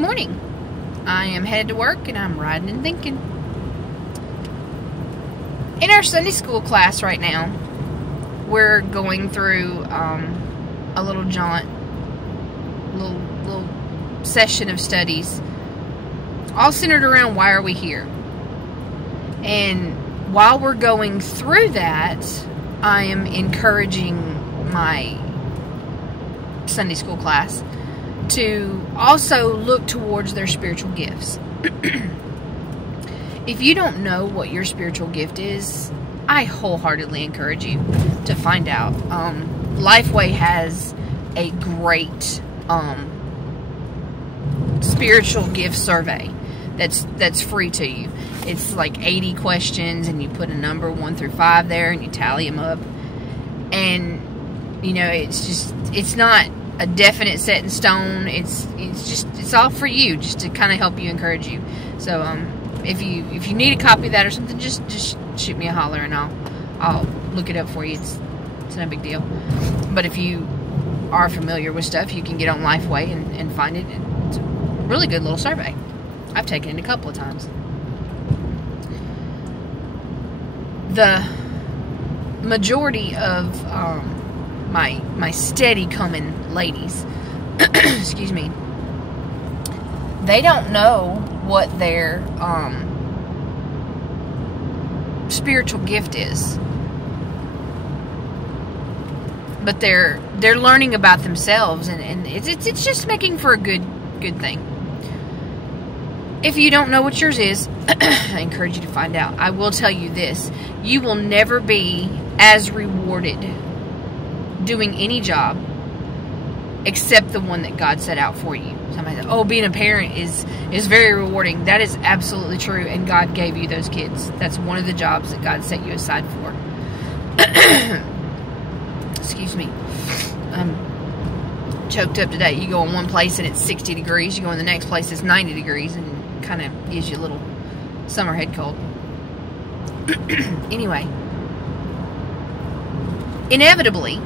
Good morning. I am headed to work and I'm riding and thinking. In our Sunday school class right now, we're going through a little session of studies, all centered around why are we here. And while we're going through that, I am encouraging my Sunday school class to also look towards their spiritual gifts. If you don't know what your spiritual gift is, I wholeheartedly encourage you to find out. Lifeway has a great spiritual gift survey that's free to you. It's like 80 questions, and you put a number 1 through 5 there, and you tally them up. And you know, it's not a definite set in stone. It's all for you, just to kind of help you, encourage you. So if you need a copy of that or something, just shoot me a holler and I'll look it up for you. It's no big deal. But if you are familiar with stuff, you can get on Lifeway and find it. It's a really good little survey. I've taken it a couple of times. The majority of my steady coming ladies, excuse me, they don't know what their spiritual gift is, but they're learning about themselves, and it's just making for a good thing. If you don't know what yours is, I encourage you to find out. I will tell you this: you will never be as rewarded doing any job except the one that God set out for you. Somebody said, oh, being a parent is very rewarding. That is absolutely true, and God gave you those kids. That's one of the jobs that God set you aside for. Excuse me. I'm choked up today. You go in one place and it's 60 degrees. You go in the next place it's 90 degrees, and kind of gives you a little summer head cold. Anyway, inevitably,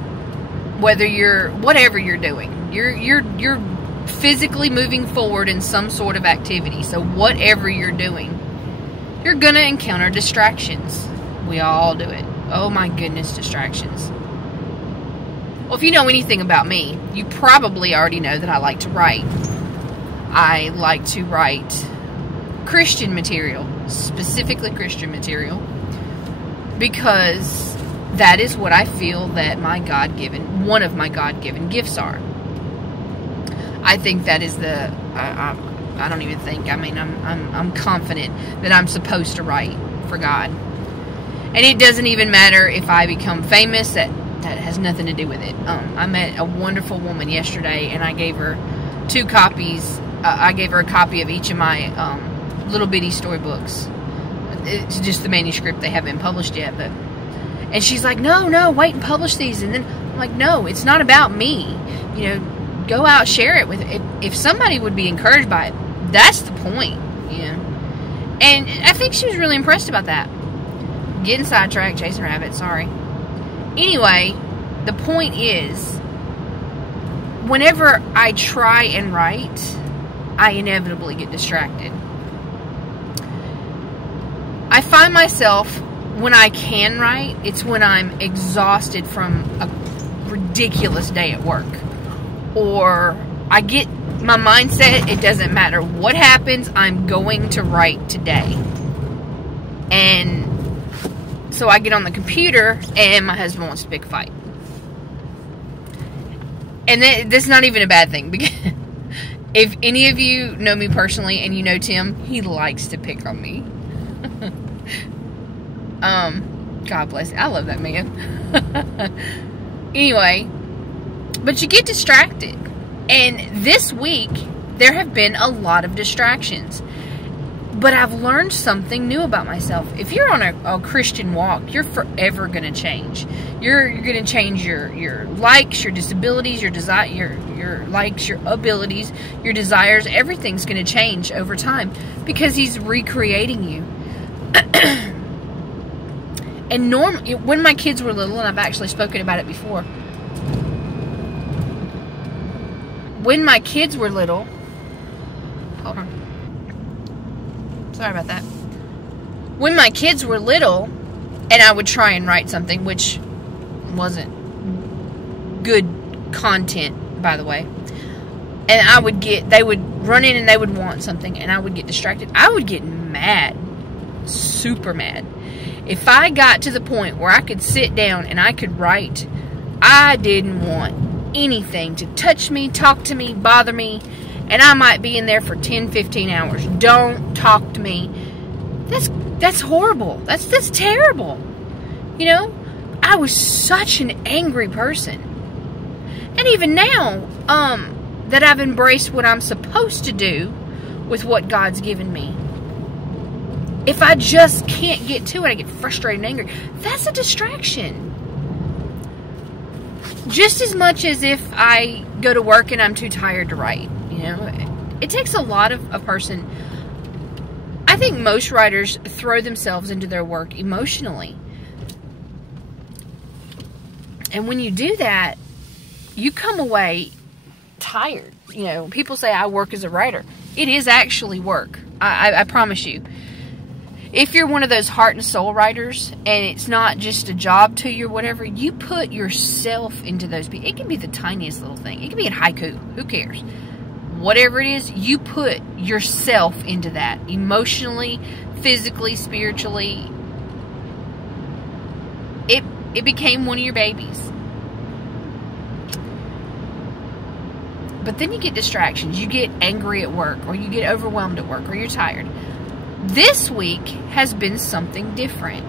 whatever you're doing, you're physically moving forward in some sort of activity. So whatever you're doing, you're gonna encounter distractions. We all do it. Oh my goodness, distractions. Well, if you know anything about me, you probably already know that I like to write. I like to write Christian material, specifically Christian material, because that is what I feel that one of my God-given gifts are. I think that is I don't even think, I mean, I'm confident that I'm supposed to write for God. And it doesn't even matter if I become famous, that has nothing to do with it. I met a wonderful woman yesterday, and I gave her 2 copies. I gave her a copy of each of my little bitty storybooks. It's just the manuscript, they haven't been published yet, and she's like, no, wait and publish these. And then I'm like, no, it's not about me. You know, go out, share it with, if somebody would be encouraged by it, that's the point, you know. And I think she was really impressed about that. Getting sidetracked, chasing rabbits, sorry. Anyway, the point is, whenever I try and write, I inevitably get distracted. I find myself, when I can write, it's when I'm exhausted from a ridiculous day at work. Or I get my mindset, it doesn't matter what happens, I'm going to write today. And so I get on the computer, and my husband wants to pick a fight. And that's not even a bad thing, because if any of you know me personally and you know Tim, he likes to pick on me. God bless him. I love that man. Anyway, but you get distracted. And this week, there have been a lot of distractions. But I've learned something new about myself. If you're on a Christian walk, you're forever going to change. You're going to change your likes, your disabilities, your likes, your abilities, your desires. Everything's going to change over time because He's recreating you. And when my kids were little, and I've actually spoken about it before, when my kids were little, Hold on. Sorry about that. When my kids were little, and I would try and write something, which wasn't good content, by the way, and they would run in and they would want something, and I would get distracted. I would get mad, super mad. If I got to the point where I could sit down and I could write, I didn't want anything to touch me, talk to me, bother me, and I might be in there for 10, 15 hours. Don't talk to me. That's horrible. That's terrible. You know, I was such an angry person. And even now, that I've embraced what I'm supposed to do with what God's given me, if I just can't get to it, I get frustrated and angry. That's a distraction. Just as much as if I go to work and I'm too tired to write. You know, it takes a lot of a person. I think most writers throw themselves into their work emotionally. And when you do that, you come away tired. You know, people say I work as a writer. It is actually work. I promise you. If you're one of those heart and soul writers, and it's not just a job to you or whatever, you put yourself into those people. It can be the tiniest little thing. It can be a haiku. Who cares? Whatever it is, you put yourself into that. Emotionally, physically, spiritually. It became one of your babies. But then you get distractions. You get angry at work, or you get overwhelmed at work, or you're tired. This week has been something different.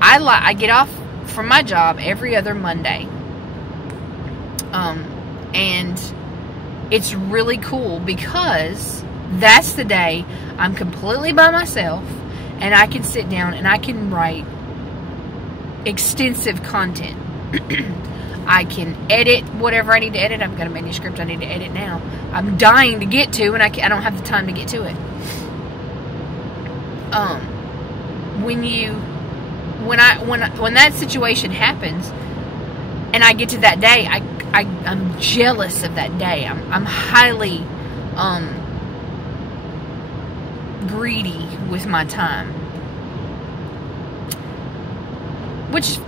I get off from my job every other Monday. And it's really cool because that's the day I'm completely by myself and I can sit down and I can write extensive content. I can edit whatever I need to edit. I've got a manuscript I need to edit now. I'm dying to get to, and I don't have the time to get to it. When that situation happens and I get to that day, I'm jealous of that day. I'm highly greedy with my time, which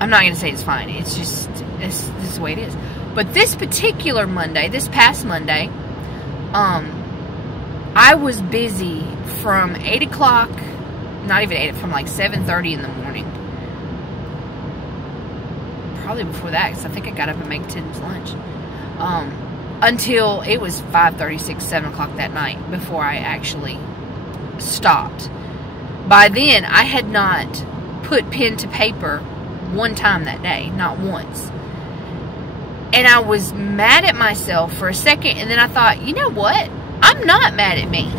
I'm not going to say it's fine. It's just this is the way it is. But this particular Monday, this past Monday, I was busy from 8 o'clock, not even 8, from like 7:30 in the morning. Probably before that, because I think I got up and made Tim's lunch. Until it was 5:36, 7 o'clock that night before I actually stopped. By then, I had not put pen to paper one time that day, not once. And I was mad at myself for a second, and then I thought, you know what? I'm not mad at me,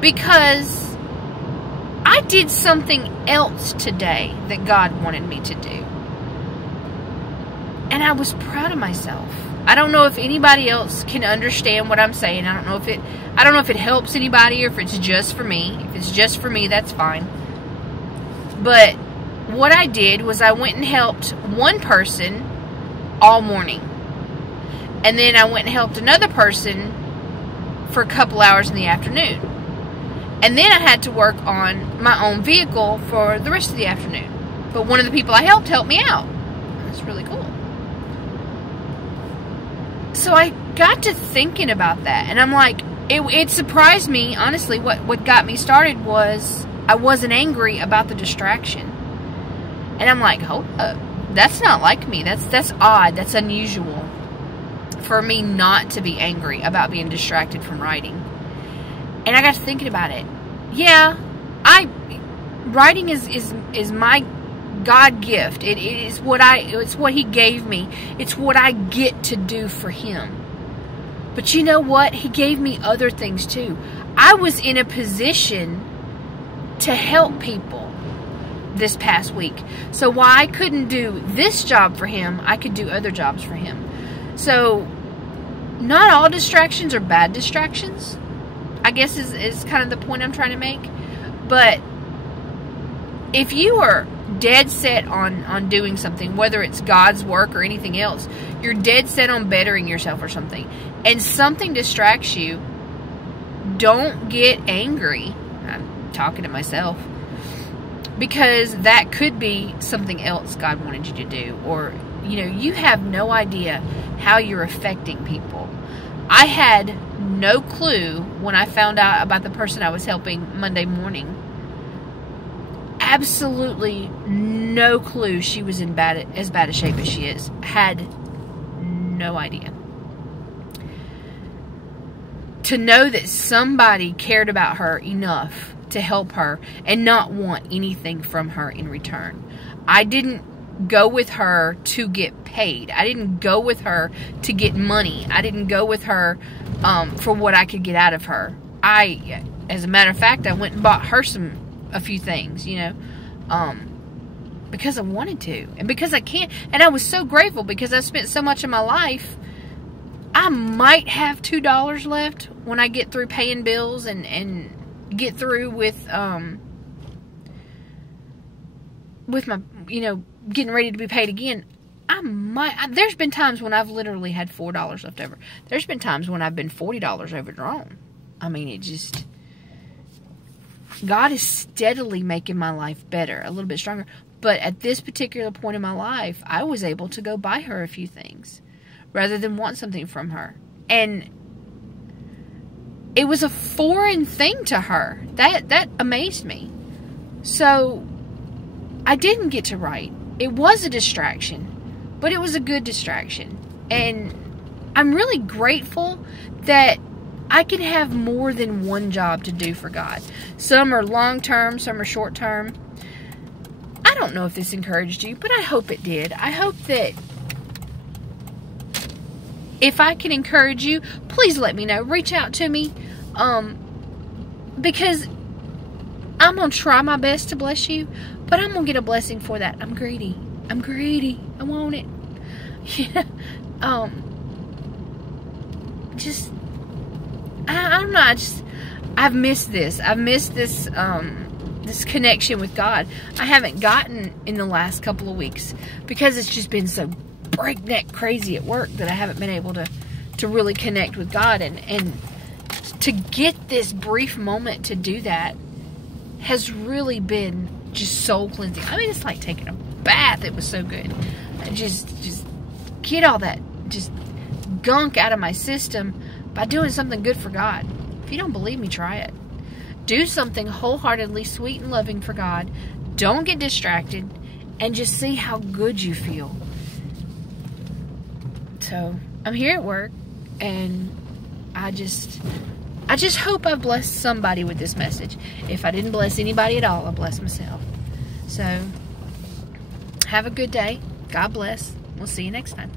because I did something else today that God wanted me to do. And I was proud of myself. I don't know if anybody else can understand what I'm saying. I don't know if it helps anybody, or if it's just for me. If it's just for me, that's fine. But what I did was I went and helped one person all morning. And then I went and helped another person for a couple hours in the afternoon. And then I had to work on my own vehicle for the rest of the afternoon. But one of the people I helped me out. That's really cool. So I got to thinking about that. And I'm like, it surprised me, honestly. What got me started was I wasn't angry about the distraction. And I'm like, hold up. That's not like me. That's odd. That's unusual for me not to be angry about being distracted from writing. And I got to thinking about it. Yeah, writing is my God gift. It's what He gave me. It's what I get to do for Him. But you know what? He gave me other things too. I was in a position to help people this past week. So while I couldn't do this job for Him, I could do other jobs for Him. So not all distractions are bad distractions, I guess is kind of the point I'm trying to make. But if you are dead set on doing something, whether it's God's work or anything else, you're dead set on bettering yourself or something, and something distracts you, don't get angry. I'm talking to myself. Because that could be something else God wanted you to do. Or, you know, you have no idea how you're affecting people. I had no clue when I found out about the person I was helping Monday morning. Absolutely no clue she was in as bad a shape as she is. Had no idea. To know that somebody cared about her enough to help her and not want anything from her in return. I didn't go with her to get paid. I didn't go with her to get money. I didn't go with her for what I could get out of her. As a matter of fact, I went and bought her a few things, you know, because I wanted to, and because I can't. And I was so grateful because I spent so much of my life. I might have $2 left when I get through paying bills and get through with my, you know, getting ready to be paid again. There's been times when I've literally had $4 left over. There's been times when I've been $40 overdrawn. I mean, God is steadily making my life better, a little bit stronger. But at this particular point in my life, I was able to go buy her a few things rather than want something from her. And it was a foreign thing to her. That amazed me. So I didn't get to write. It was a distraction, but it was a good distraction. And I'm really grateful that I can have more than one job to do for God. Some are long-term, some are short-term. I don't know if this encouraged you, but I hope it did. I hope that if I can encourage you, please let me know. Reach out to me. Because I'm going to try my best to bless you, but I'm going to get a blessing for that. I'm greedy. I'm greedy. I want it. Yeah. I don't know. I've missed this. I've missed this, this connection with God. I haven't gotten in the last couple of weeks because it's just been so breakneck crazy at work that I haven't been able to really connect with God. And to get this brief moment to do that has really been just soul cleansing. I mean, it's like taking a bath. It was so good. Just get all that just gunk out of my system by doing something good for God. If you don't believe me, try it. Do something wholeheartedly sweet and loving for God. Don't get distracted, and just see how good you feel. So I'm here at work, and I just hope I blessed somebody with this message. If I didn't bless anybody at all, I blessed myself. So have a good day. God bless. We'll see you next time.